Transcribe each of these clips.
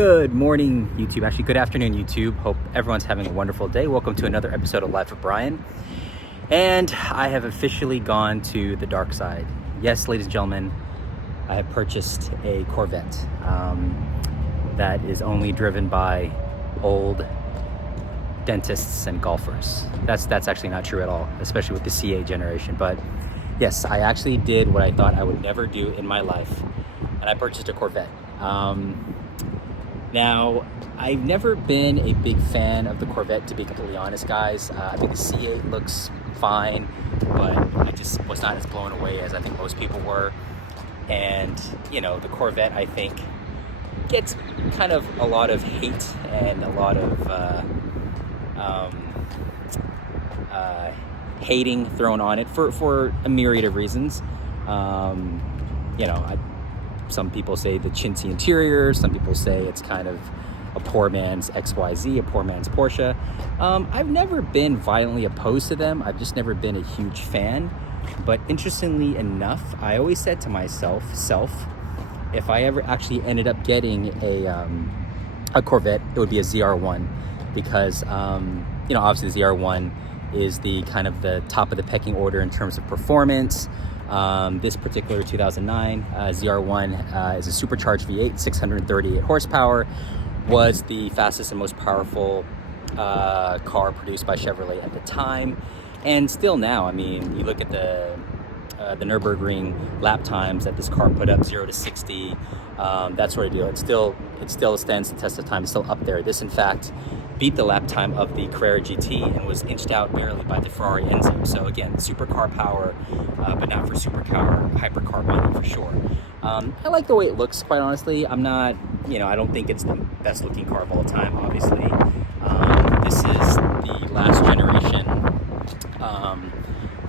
Good morning, YouTube. Actually, good afternoon, YouTube. Hope everyone's having a wonderful day. Welcome to another episode of Life with Brian. And I have officially gone to the dark side. Yes, ladies and gentlemen, I have purchased a Corvette that is only driven by old dentists and golfers. That's actually not true at all, especially with the C8 generation. But yes, I actually did what I thought I would never do in my life, and I purchased a Corvette. Now, I've never been a big fan of the Corvette, to be completely honest, guys. I think the C8 looks fine, but I just was not as blown away as I think most people were. And, you know, the Corvette, I think, gets kind of a lot of hate and a lot of hating thrown on it for a myriad of reasons. Some people say the chintzy interior, some people say it's kind of a poor man's XYZ, a poor man's Porsche. I've never been violently opposed to them. I've just never been a huge fan. But interestingly enough, I always said to myself, if I ever actually ended up getting a Corvette, it would be a ZR1, because obviously the ZR1 is the kind of the top of the pecking order in terms of performance. This particular 2009 ZR1 is a supercharged V8, 638 horsepower, was the fastest and most powerful car produced by Chevrolet at the time, and still now. I mean, you look at the Nurburgring lap times that this car put up, 0 to 60, that sort of deal. It still stands the test of time. It's still up there. This, in fact, beat the lap time of the Carrera GT and was inched out barely by the Ferrari Enzo. So again, supercar power, but not for supercar hypercar money for sure. I like the way it looks, quite honestly. I'm not, I don't think it's the best looking car of all time, obviously. This is the last generation,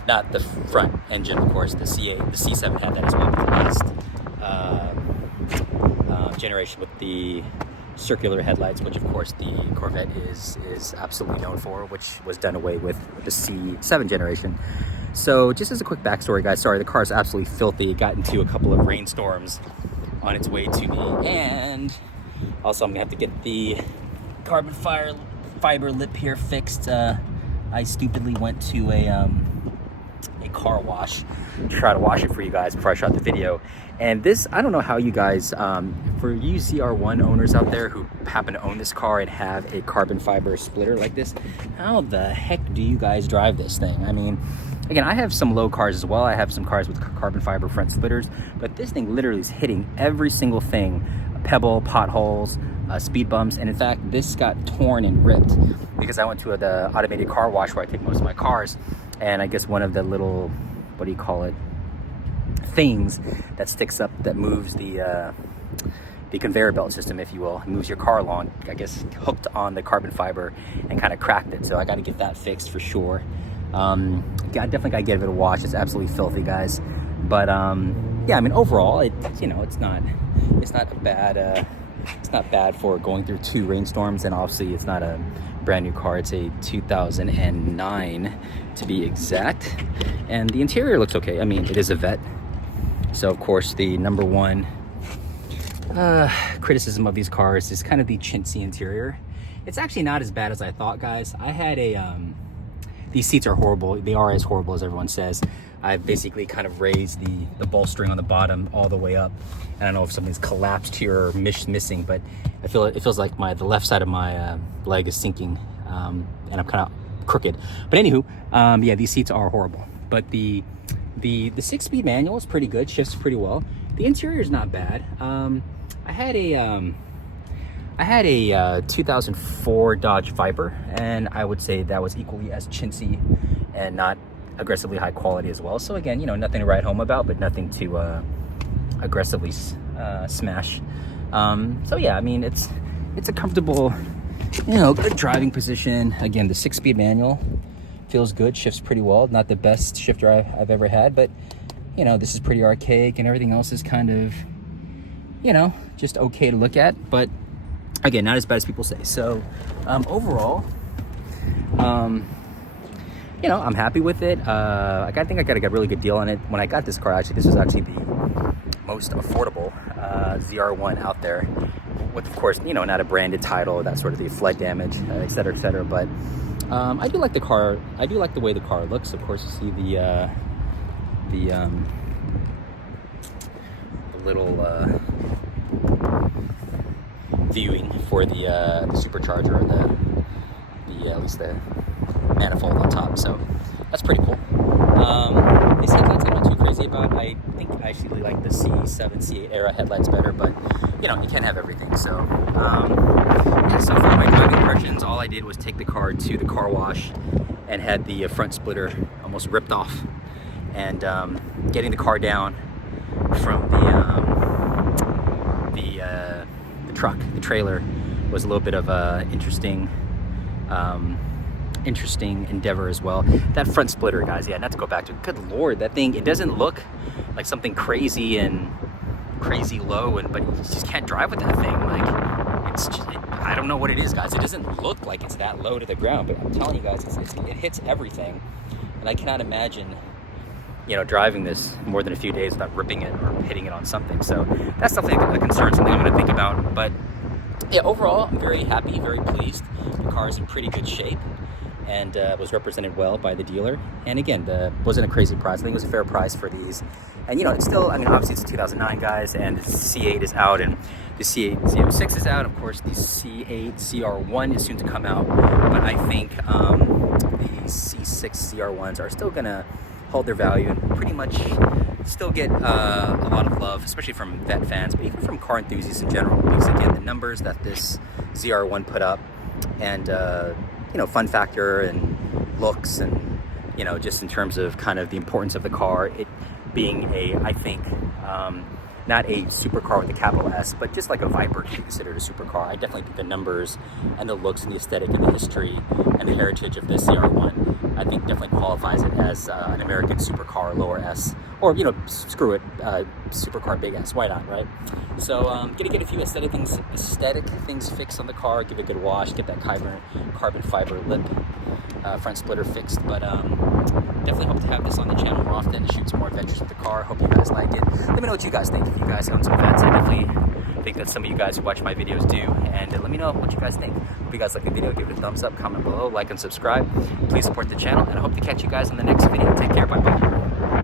not the front engine, of course. The C8, the C7 had that as well, but the last generation with the circular headlights, which of course the Corvette is absolutely known for, which was done away with the C7 generation. So just as a quick backstory, guys, sorry, the car is absolutely filthy. It got into a couple of rainstorms on its way to me, and also I'm gonna have to get the carbon fiber lip here fixed. I stupidly went to a car wash to try to wash it for you guys before I shot the video. And this, I don't know how you guys, for you ZR1 owners out there who happen to own this car and have a carbon fiber splitter like this, how the heck do you guys drive this thing? I mean, again, I have some low cars as well. I have some cars with carbon fiber front splitters, but this thing literally is hitting every single thing: a pebble, potholes, speed bumps. And in fact, this got torn and ripped because I went to the automated car wash where I take most of my cars, and I guess one of the little, what do you call it, things that sticks up that moves the conveyor belt system, if you will, it moves your car along, I guess hooked on the carbon fiber and kind of cracked it. So I got to get that fixed for sure. I definitely got to give it a wash. It's absolutely filthy, guys. But yeah, I mean, overall, it's not bad for going through 2 rainstorms, and obviously it's not a brand new car. It's a 2009 to be exact, and the interior looks okay. I mean, it is a Vette, so of course the number one criticism of these cars is kind of the chintzy interior. It's actually not as bad as I thought, guys. I had these seats are horrible. They are as horrible as everyone says. I've basically kind of raised the bolstering on the bottom all the way up. I don't know if something's collapsed here or missing, but it feels like the left side of my leg is sinking, and I'm kind of crooked. But anywho, yeah, these seats are horrible. But the 6-speed manual is pretty good, shifts pretty well. The interior is not bad. I had a 2004 Dodge Viper, and I would say that was equally as chintzy and not aggressively high quality as well. So again, nothing to write home about, but nothing to aggressively smash. So yeah, I mean, it's a comfortable, good driving position. Again, the 6-speed manual feels good, shifts pretty well. Not the best shifter I've ever had, but this is pretty archaic, and everything else is kind of, just okay to look at. But again, not as bad as people say. So overall, I'm happy with it. I think I got a really good deal on it. When I got this car, actually, this was actually the most affordable ZR1 out there with of course, you know, not a branded title, that sort of the flood damage, et cetera, but I do like the car. I do like the way the car looks. Of course, you see the little viewing for the supercharger, or the at least the manifold on top. So that's pretty cool. These headlights I'm not too crazy about. I think I actually like the C7, C8 era headlights better, but you know, you can't have everything. So yeah, so for my driving impressions, all I did was take the car to the car wash and had the front splitter almost ripped off. And getting the car down from the truck, the trailer, was a little bit of a interesting endeavor as well. That front splitter, guys, yeah, not to go back to it, good lord, that thing, it doesn't look like something crazy low, but you just can't drive with that thing. Like, it's just, I don't know what it is, guys. It doesn't look like it's that low to the ground, but I'm telling you guys, it hits everything, and I cannot imagine, you know, driving this more than a few days without ripping it or hitting it on something. So that's definitely a concern, something I'm going to think about. But yeah, overall, I'm very happy, very pleased. The car is in pretty good shape and was represented well by the dealer. And again, wasn't a crazy price. I think it was a fair price for these. And you know, it's still, I mean, obviously it's a 2009, guys, and the C8 is out and the C8 Z06 is out. Of course, the C8 ZR1 is soon to come out. But I think the C6 ZR1s are still going to hold their value and pretty much still get a lot of love, especially from vet fans, but even from car enthusiasts in general, because again, the numbers that this ZR1 put up, and you know, fun factor and looks, and you know, just in terms of kind of the importance of the car, it being a, I think, not a supercar with a capital S, but just like a Viper to be considered a supercar. I definitely think the numbers and the looks and the aesthetic and the history and the heritage of this ZR1, I think definitely qualifies it as an American supercar, lower S, or, you know, screw it, supercar big S, why not, right? So gonna get a few aesthetic things fixed on the car, give it a good wash, get that carbon fiber lip front splitter fixed, but definitely hope to have this on the channel more often, shoot some more adventures with the car. Hope you guys liked it. Let me know what you guys think. If you guys own some Vets, I definitely think that some of you guys who watch my videos do, and let me know what you guys think. Hope you guys like the video, give it a thumbs up, comment below, like and subscribe. Please support the channel, and I hope to catch you guys in the next video. Take care, bye-bye.